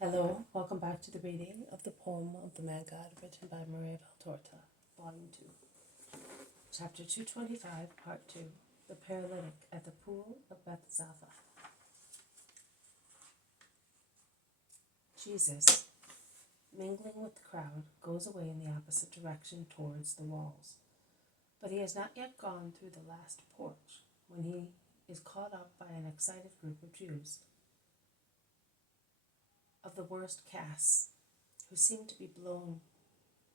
Hello, welcome back to the reading of the poem of the Man God written by Maria Valtorta, Volume 2, Chapter 225, Part 2, The Paralytic at the Pool of Bethzatha. Jesus, mingling with the crowd, goes away in the opposite direction towards the walls, but he has not yet gone through the last porch when he is caught up by an excited group of Jews of the worst castes, who seem to be blown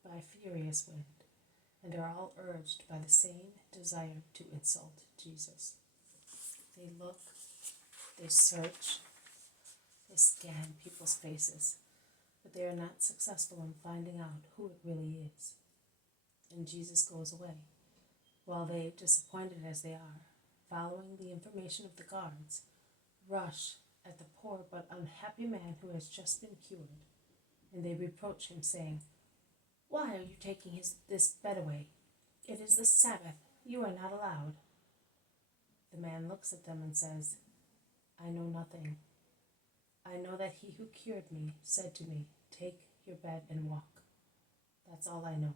by a furious wind, and are all urged by the same desire to insult Jesus. They look, they search, they scan people's faces, but they are not successful in finding out who it really is. And Jesus goes away, while they, disappointed as they are, following the information of the guards, rush at the poor but unhappy man who has just been cured, and they reproach him, saying, "Why are you taking this bed away? It is the Sabbath. You are not allowed." The man looks at them and says, "I know nothing. I know that he who cured me said to me, 'Take your bed and walk.' That's all I know."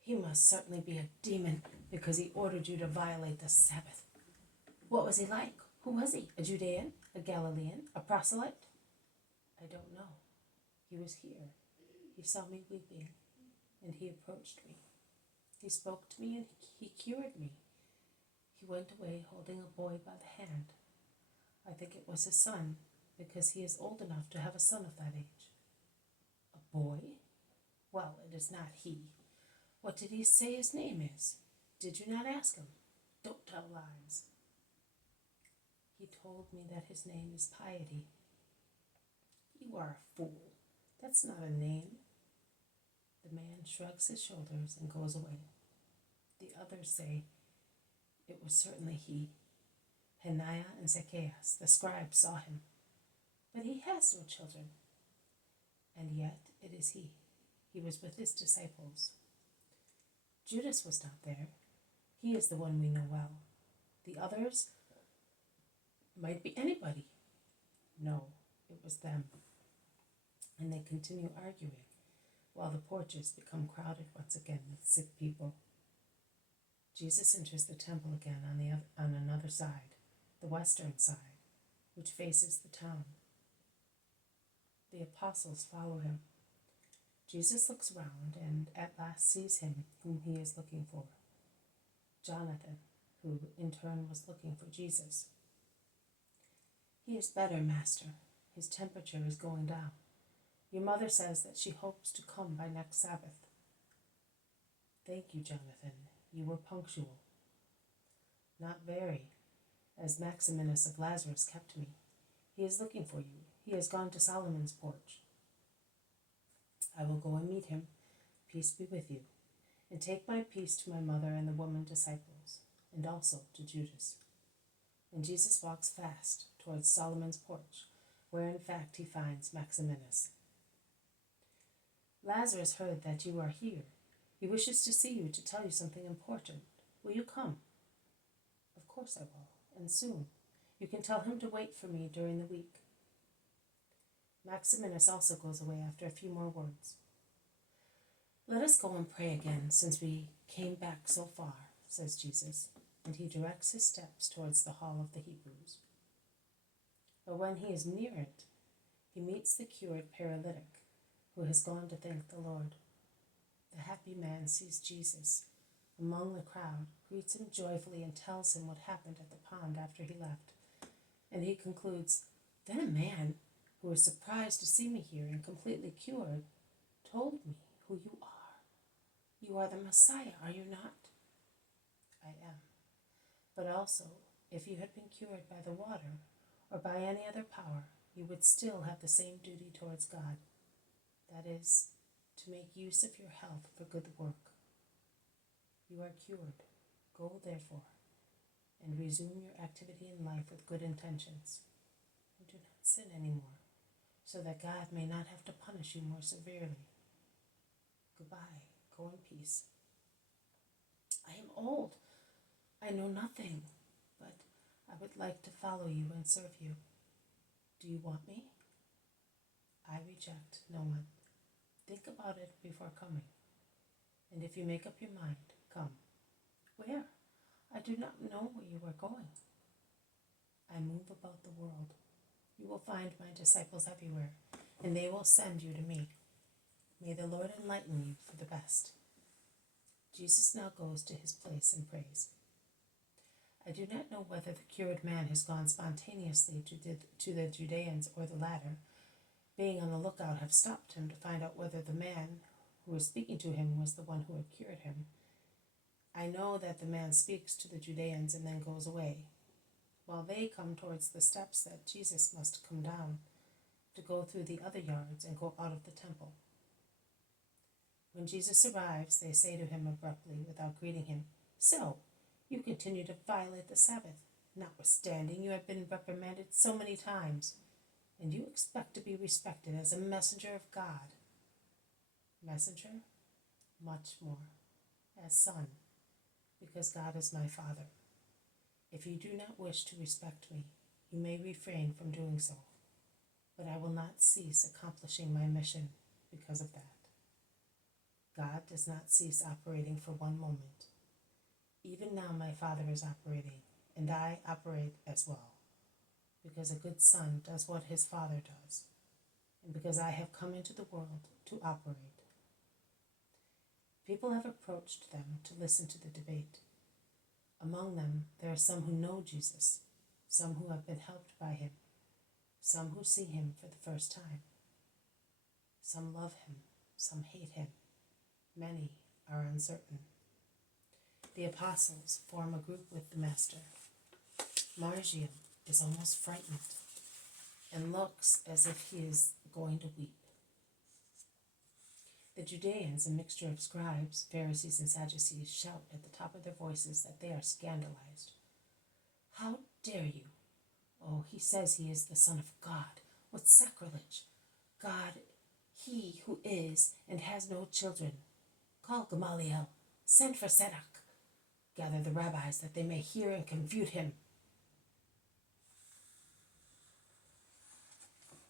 "He must certainly be a demon, because he ordered you to violate the Sabbath. What was he like? Who was he? A Judean? A Galilean? A proselyte?" "I don't know. He was here. He saw me weeping, and he approached me. He spoke to me, and he cured me. He went away holding a boy by the hand. I think it was his son, because he is old enough to have a son of that age." "A boy? Well, it is not he. What did he say his name is? Did you not ask him? Don't tell lies." "He told me that his name is Piety." "You are a fool. That's not a name." The man shrugs his shoulders and goes away. The others say, "It was certainly he. Hananiah and Zacchaeus, the scribes, saw him. But he has no children." And yet it is he. He was with his disciples. Judas was not there. He is the one we know well. The others might be anybody. No, it was them. And they continue arguing, while the porches become crowded once again with sick people. Jesus enters the temple again on another side, the western side, which faces the town. The apostles follow him. Jesus looks around and at last sees him whom he is looking for, Jonathan, who in turn was looking for Jesus. "He is better, Master. His temperature is going down. Your mother says that she hopes to come by next Sabbath." "Thank you, Jonathan. You were punctual." "Not very, as Maximinus of Lazarus kept me. He is looking for you. He has gone to Solomon's porch." "I will go and meet him. Peace be with you. And take my peace to my mother and the woman disciples, and also to Judas." And Jesus walks fast towards Solomon's porch, where in fact he finds Maximinus. "Lazarus heard that you are here. He wishes to see you to tell you something important. Will you come?" "Of course I will, and soon. You can tell him to wait for me during the week." Maximinus also goes away after a few more words. "Let us go and pray again, since we came back so far," says Jesus, and he directs his steps towards the hall of the Hebrews. But when he is near it, he meets the cured paralytic, who has gone to thank the Lord. The happy man sees Jesus among the crowd, greets him joyfully, and tells him what happened at the pond after he left. And he concludes, "Then a man, who was surprised to see me here and completely cured, told me who you are. You are the Messiah, are you not?" "I am. But also, if you had been cured by the water or by any other power, you would still have the same duty towards God. That is, to make use of your health for good work. You are cured. Go, therefore, and resume your activity in life with good intentions. And do not sin anymore, so that God may not have to punish you more severely. Goodbye. Go in peace." "I am old. I know nothing, but I would like to follow you and serve you. Do you want me?" reject no one. Think about it before coming. And if you make up your mind, come. Where? I do not know where you are going. I move about the world. You will find my disciples everywhere, and they will send you to me. May the Lord enlighten you for the best. Jesus now goes to his place and prays. I do not know whether the cured man has gone spontaneously to the Judeans or the latter, being on the lookout, have stopped him to find out whether the man who was speaking to him was the one who had cured him. I know that the man speaks to the Judeans and then goes away, while they come towards the steps that Jesus must come down, to go through the other yards and go out of the temple. When Jesus arrives, they say to him abruptly, without greeting him, So, you continue to violate the Sabbath, notwithstanding you have been reprimanded so many times, and you expect to be respected as a messenger of God. Messenger? Much more. As son, because God is my Father. If you do not wish to respect me, you may refrain from doing so, but I will not cease accomplishing my mission because of that. God does not cease operating for one moment. Even now my Father is operating, and I operate as well, because a good son does what his Father does, and because I have come into the world to operate. People have approached them to listen to the debate. Among them, there are some who know Jesus, some who have been helped by him, some who see him for the first time. Some love him, some hate him. Many are uncertain. The apostles form a group with the Master. Margium is almost frightened and looks as if he is going to weep. The Judeans, a mixture of scribes, Pharisees, and Sadducees, shout at the top of their voices that they are scandalized. How dare you? Oh, he says he is the Son of God. What sacrilege! God, he who is and has no children. Call Gamaliel. Send for Zadok. Gather the rabbis that they may hear and confute him.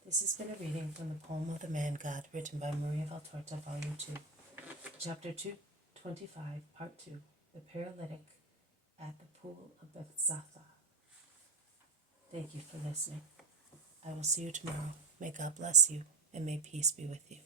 This has been a reading from the poem of the Man God, written by Maria Valtorta, Volume 2, Chapter 225, Part 2, The Paralytic at the Pool of Bethzatha. Thank you for listening. I will see you tomorrow. May God bless you, and may peace be with you.